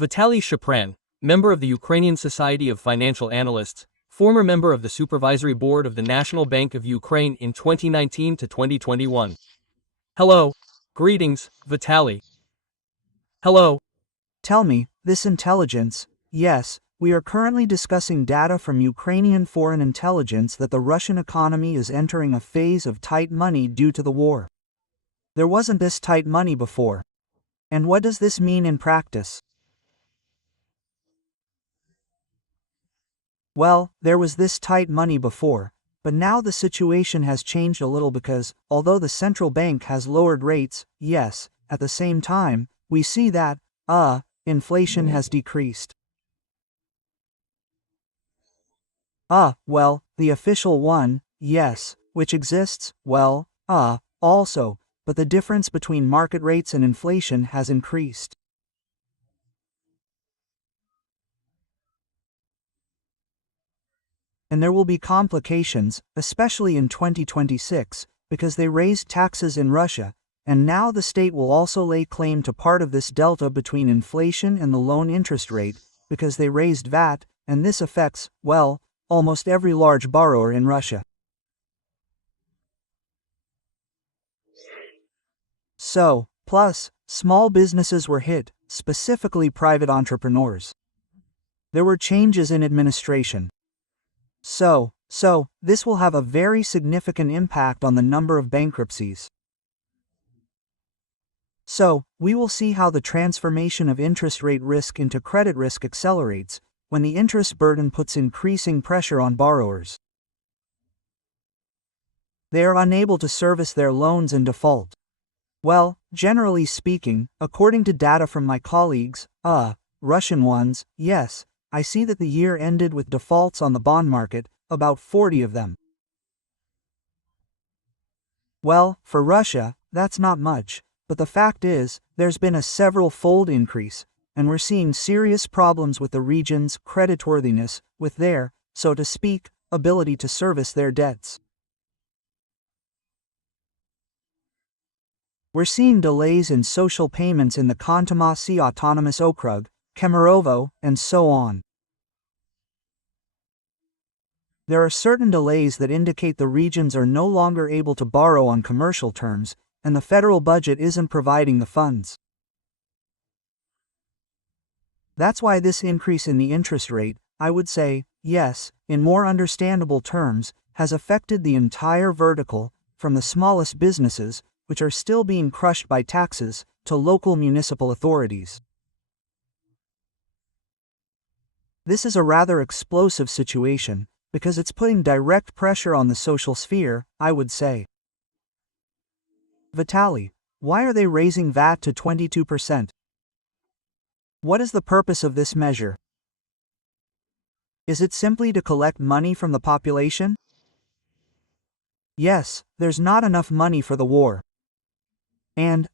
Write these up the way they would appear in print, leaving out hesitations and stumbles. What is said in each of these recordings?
Vitaly Shapran, member of the Ukrainian Society of Financial Analysts, former member of the Supervisory Board of the National Bank of Ukraine in 2019 to 2021. Hello. Greetings, Vitaly. Hello. Tell me, this intelligence, yes, we are currently discussing data from Ukrainian foreign intelligence that the Russian economy is entering a phase of tight money due to the war. There wasn't this tight money before. And what does this mean in practice? Well, there was this tight money before, but now the situation has changed a little because, although the central bank has lowered rates, yes, at the same time, we see that, inflation has decreased. Well, the official one, yes, which exists, well, also, but the difference between market rates and inflation has increased. And there will be complications, especially in 2026, because they raised taxes in Russia, and now the state will also lay claim to part of this delta between inflation and the loan interest rate, because they raised VAT, and this affects, well, almost every large borrower in Russia. So, plus, small businesses were hit, specifically private entrepreneurs. There were changes in administration. So, this will have a very significant impact on the number of bankruptcies. So, we will see how the transformation of interest rate risk into credit risk accelerates, when the interest burden puts increasing pressure on borrowers. They are unable to service their loans and default. Well, generally speaking, according to data from my colleagues, Russian ones, yes, I see that the year ended with defaults on the bond market, about 40 of them. Well, for Russia, that's not much, but the fact is, there's been a several-fold increase, and we're seeing serious problems with the region's creditworthiness, with their, so to speak, ability to service their debts. We're seeing delays in social payments in the Khanty-Mansi Autonomous Okrug, Kemerovo, and so on. There are certain delays that indicate the regions are no longer able to borrow on commercial terms, and the federal budget isn't providing the funds. That's why this increase in the interest rate, I would say, yes, in more understandable terms, has affected the entire vertical, from the smallest businesses, which are still being crushed by taxes, to local municipal authorities. This is a rather explosive situation, because it's putting direct pressure on the social sphere, I would say. Vitaly, why are they raising VAT to 22%? What is the purpose of this measure? Is it simply to collect money from the population? Yes, there's not enough money for the war. And,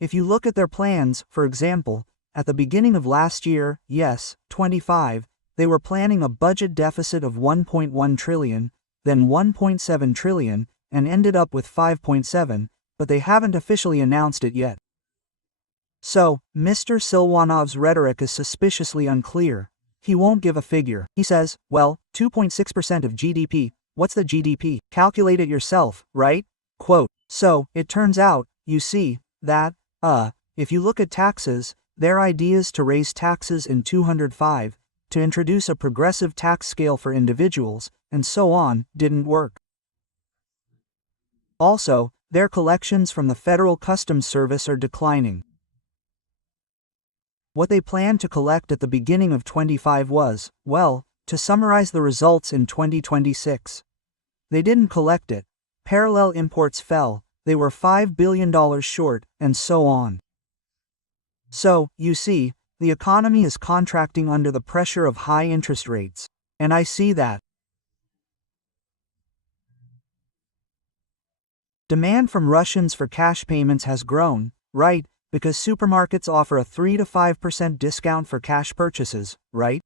if you look at their plans, for example, at the beginning of last year, yes, 25, they were planning a budget deficit of 1.1 trillion, then 1.7 trillion, and ended up with 5.7, but they haven't officially announced it yet. So, Mr. Silwanov's rhetoric is suspiciously unclear. He won't give a figure. He says, well, 2.6% of GDP, what's the GDP? Calculate it yourself, right? Quote, so, it turns out, you see, that, if you look at taxes, their ideas to raise taxes in 205, to introduce a progressive tax scale for individuals, and so on, didn't work. Also, their collections from the Federal Customs Service are declining. What they planned to collect at the beginning of 25 was, well, to summarize the results in 2026. They didn't collect it. Parallel imports fell, they were $5 billion short, and so on. So, you see, the economy is contracting under the pressure of high interest rates, and I see that. Demand from Russians for cash payments has grown, right, because supermarkets offer a 3 to 5% discount for cash purchases, right?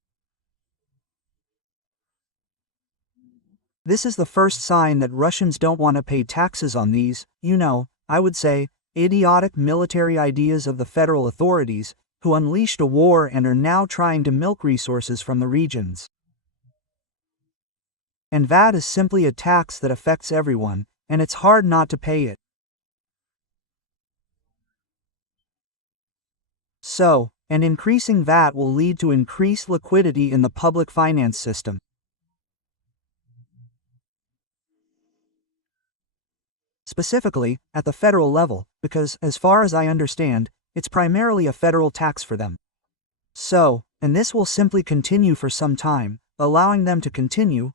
This is the first sign that Russians don't want to pay taxes on these, I would say, idiotic military ideas of the federal authorities, who unleashed a war and are now trying to milk resources from the regions. And VAT is simply a tax that affects everyone, and it's hard not to pay it. So, and increasing VAT will lead to increased liquidity in the public finance system. Specifically, at the federal level, because, as far as I understand, it's primarily a federal tax for them. So, and this will simply continue for some time, allowing them to continue,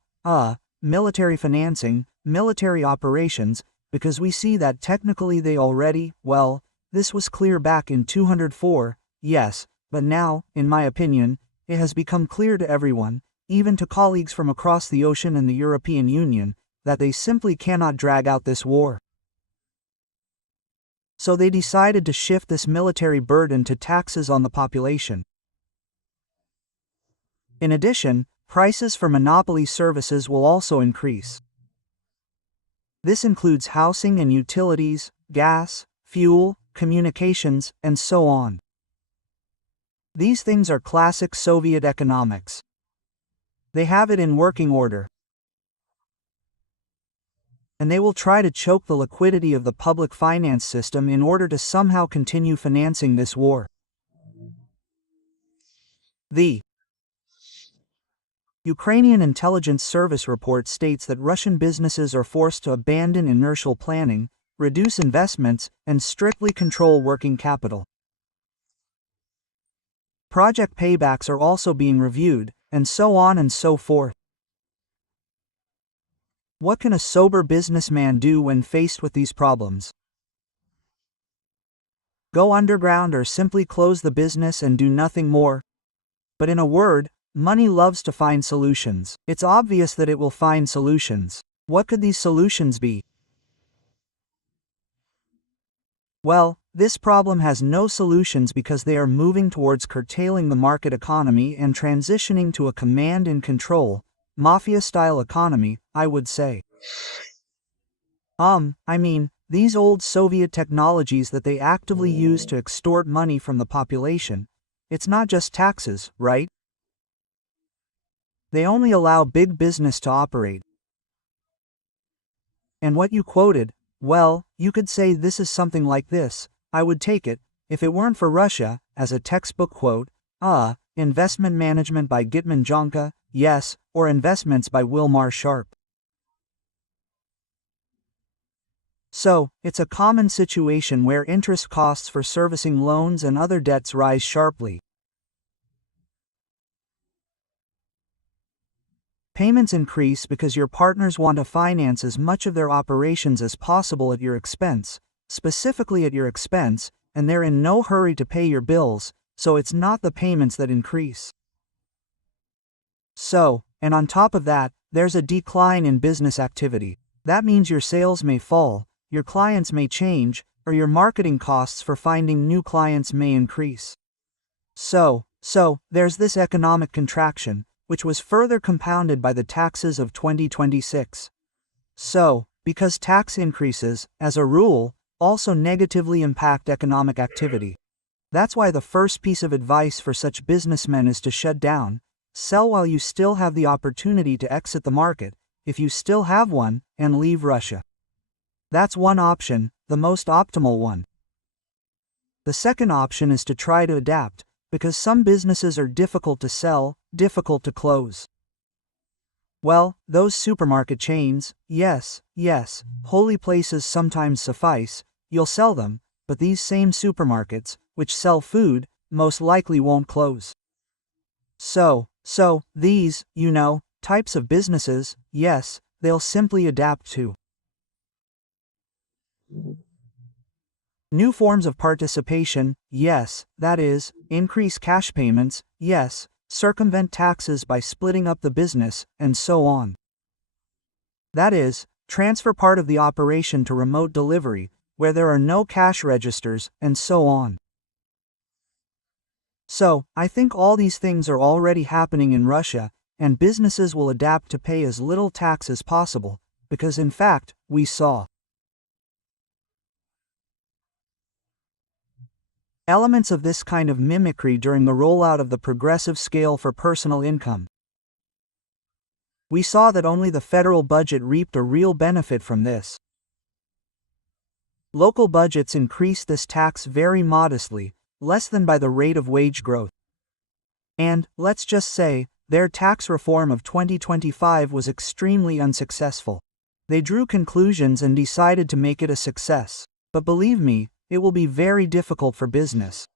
military financing, military operations, because we see that technically they already, well, this was clear back in 204, yes, but now, in my opinion, it has become clear to everyone, even to colleagues from across the ocean and the European Union, that they simply cannot drag out this war. So they decided to shift this military burden to taxes on the population. In addition, prices for monopoly services will also increase. This includes housing and utilities, gas, fuel, communications, and so on. These things are classic Soviet economics. They have it in working order. And they will try to choke the liquidity of the public finance system in order to somehow continue financing this war. The Ukrainian Intelligence Service report states that Russian businesses are forced to abandon inertial planning, reduce investments, and strictly control working capital. Project paybacks are also being reviewed, and so on and so forth. What can a sober businessman do when faced with these problems? Go underground or simply close the business and do nothing more? But in a word, money loves to find solutions. It's obvious that it will find solutions. What could these solutions be? Well, this problem has no solutions because they are moving towards curtailing the market economy and transitioning to a command and control, mafia-style economy, I would say. These old Soviet technologies that they actively use to extort money from the population, it's not just taxes, right? They only allow big business to operate. And what you quoted, well, you could say this is something like this, I would take it, if it weren't for Russia, as a textbook quote, Investment Management by Gitman Jonka, yes, or Investments by Wilmar Sharp. So, it's a common situation where interest costs for servicing loans and other debts rise sharply. Payments increase because your partners want to finance as much of their operations as possible at your expense, specifically at your expense, and they're in no hurry to pay your bills, so it's not the payments that increase. So, and on top of that, there's a decline in business activity. That means your sales may fall, your clients may change, or your marketing costs for finding new clients may increase. So, there's this economic contraction, which was further compounded by the taxes of 2026. So, because tax increases, as a rule, also negatively impact economic activity. That's why the first piece of advice for such businessmen is to shut down, sell while you still have the opportunity to exit the market, if you still have one, and leave Russia. That's one option, the most optimal one. The second option is to try to adapt, because some businesses are difficult to sell, difficult to close. Well, those supermarket chains, yes, holy places sometimes suffice, you'll sell them, but these same supermarkets, which sell food, most likely won't close. So, these, types of businesses, yes, they'll simply adapt to new forms of participation, yes, that is, increase cash payments, yes, circumvent taxes by splitting up the business, and so on. That is, transfer part of the operation to remote delivery, where there are no cash registers, and so on. So, I think all these things are already happening in Russia, and businesses will adapt to pay as little tax as possible, because in fact, we saw elements of this kind of mimicry during the rollout of the progressive scale for personal income. We saw that only the federal budget reaped a real benefit from this. Local budgets increased this tax very modestly, less than by the rate of wage growth. And, let's just say, their tax reform of 2025 was extremely unsuccessful. They drew conclusions and decided to make it a success, but believe me, it will be very difficult for business.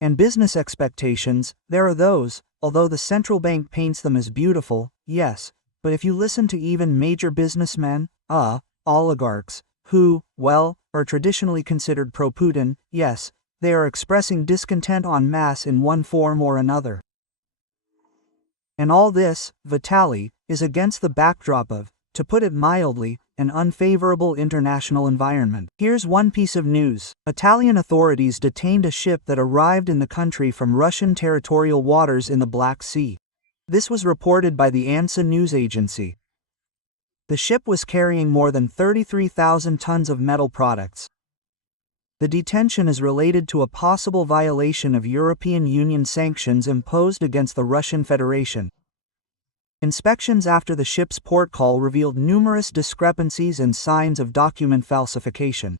And business expectations, there are those, although the central bank paints them as beautiful, yes, but if you listen to even major businessmen, oligarchs, who, well, are traditionally considered pro-Putin, yes, they are expressing discontent en masse in one form or another. And all this, Vitaly, is against the backdrop of, to put it mildly, an unfavorable international environment. Here's one piece of news. Italian authorities detained a ship that arrived in the country from Russian territorial waters in the Black Sea. This was reported by the ANSA news agency. The ship was carrying more than 33,000 tons of metal products. The detention is related to a possible violation of European Union sanctions imposed against the Russian Federation. Inspections after the ship's port call revealed numerous discrepancies and signs of document falsification.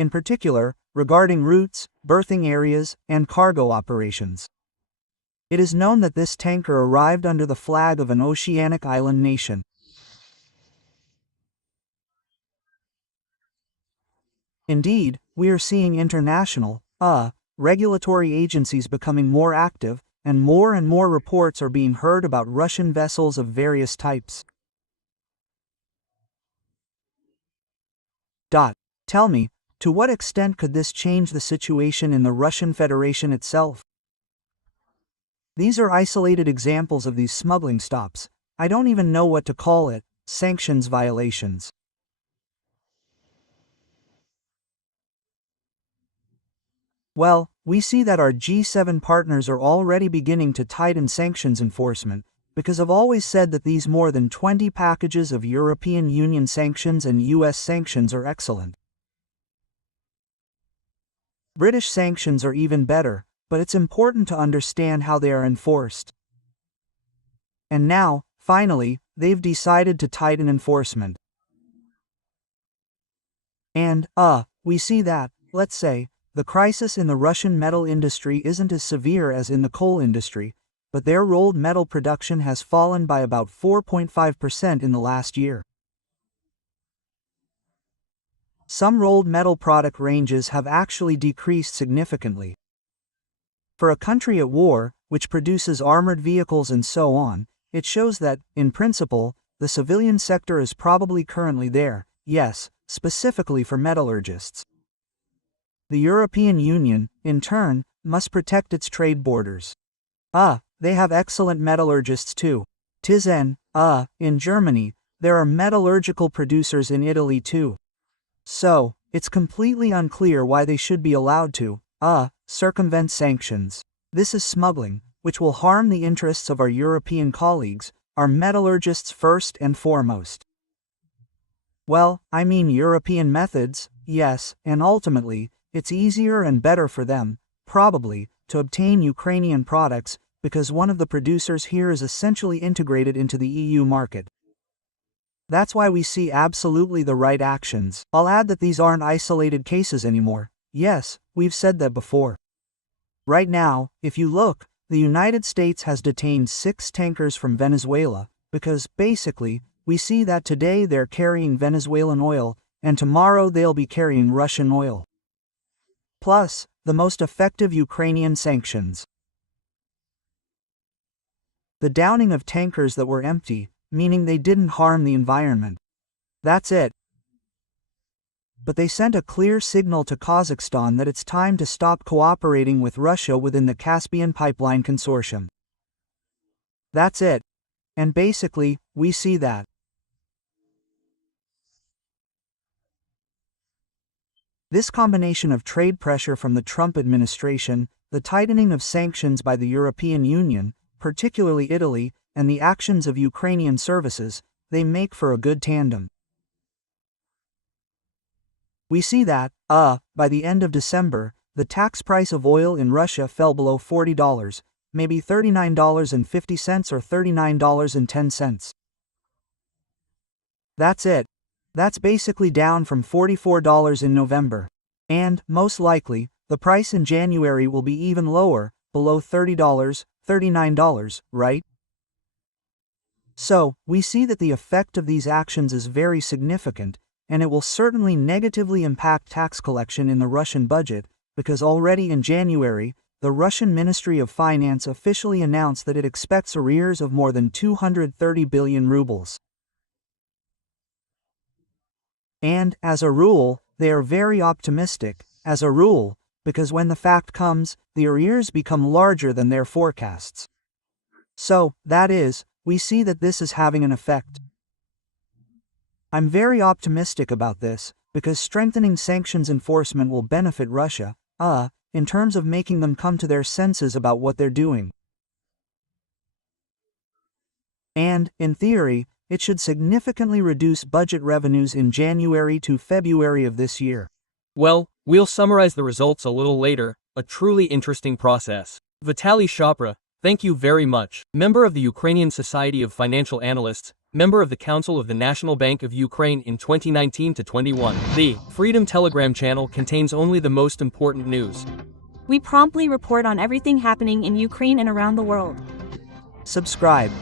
In particular, regarding routes, berthing areas, and cargo operations. It is known that this tanker arrived under the flag of an oceanic island nation. Indeed, we are seeing international, regulatory agencies becoming more active, and more reports are being heard about Russian vessels of various types. Tell me, to what extent could this change the situation in the Russian Federation itself? These are isolated examples of these smuggling stops. I don't even know what to call it, sanctions violations. Well, we see that our G7 partners are already beginning to tighten sanctions enforcement, because I've always said that these more than 20 packages of European Union sanctions and US sanctions are excellent. British sanctions are even better, but it's important to understand how they are enforced. And now, finally, they've decided to tighten enforcement. And, we see that, let's say, the crisis in the Russian metal industry isn't as severe as in the coal industry, but their rolled metal production has fallen by about 4.5% in the last year. Some rolled metal product ranges have actually decreased significantly. For a country at war, which produces armored vehicles and so on, it shows that, in principle, the civilian sector is probably currently there, yes, specifically for metallurgists. The European Union, in turn, must protect its trade borders. They have excellent metallurgists too. In Germany, there are metallurgical producers in Italy too. So, it's completely unclear why they should be allowed to, circumvent sanctions. This is smuggling, which will harm the interests of our European colleagues, our metallurgists first and foremost. Well, I mean European methods, yes, and ultimately, it's easier and better for them, probably, to obtain Ukrainian products, because one of the producers here is essentially integrated into the EU market. That's why we see absolutely the right actions. I'll add that these aren't isolated cases anymore. Yes, we've said that before. Right now, if you look, the United States has detained 6 tankers from Venezuela, because, basically, we see that today they're carrying Venezuelan oil, and tomorrow they'll be carrying Russian oil. Plus, the most effective Ukrainian sanctions. The downing of tankers that were empty, meaning they didn't harm the environment. That's it. But they sent a clear signal to Kazakhstan that it's time to stop cooperating with Russia within the Caspian Pipeline Consortium. That's it. And basically, we see that. This combination of trade pressure from the Trump administration, the tightening of sanctions by the European Union, particularly Italy, and the actions of Ukrainian services, they make for a good tandem. We see that, by the end of December, the tax price of oil in Russia fell below $40, maybe $39.50 or $39.10. That's it. That's basically down from $44 in November. And, most likely, the price in January will be even lower, below $30, $39, right? So, we see that the effect of these actions is very significant, and it will certainly negatively impact tax collection in the Russian budget, because already in January, the Russian Ministry of Finance officially announced that it expects arrears of more than 230 billion rubles. And, as a rule, they are very optimistic, as a rule, because when the fact comes, the arrears become larger than their forecasts. So, that is, we see that this is having an effect. I'm very optimistic about this, because strengthening sanctions enforcement will benefit Russia, in terms of making them come to their senses about what they're doing. And, in theory, it should significantly reduce budget revenues in January to February of this year. Well, we'll summarize the results a little later, a truly interesting process. Vitaly Shapra, thank you very much. Member of the Ukrainian Society of Financial Analysts, member of the Council of the National Bank of Ukraine in 2019 to 21. The Freedom Telegram channel contains only the most important news. We promptly report on everything happening in Ukraine and around the world. Subscribe.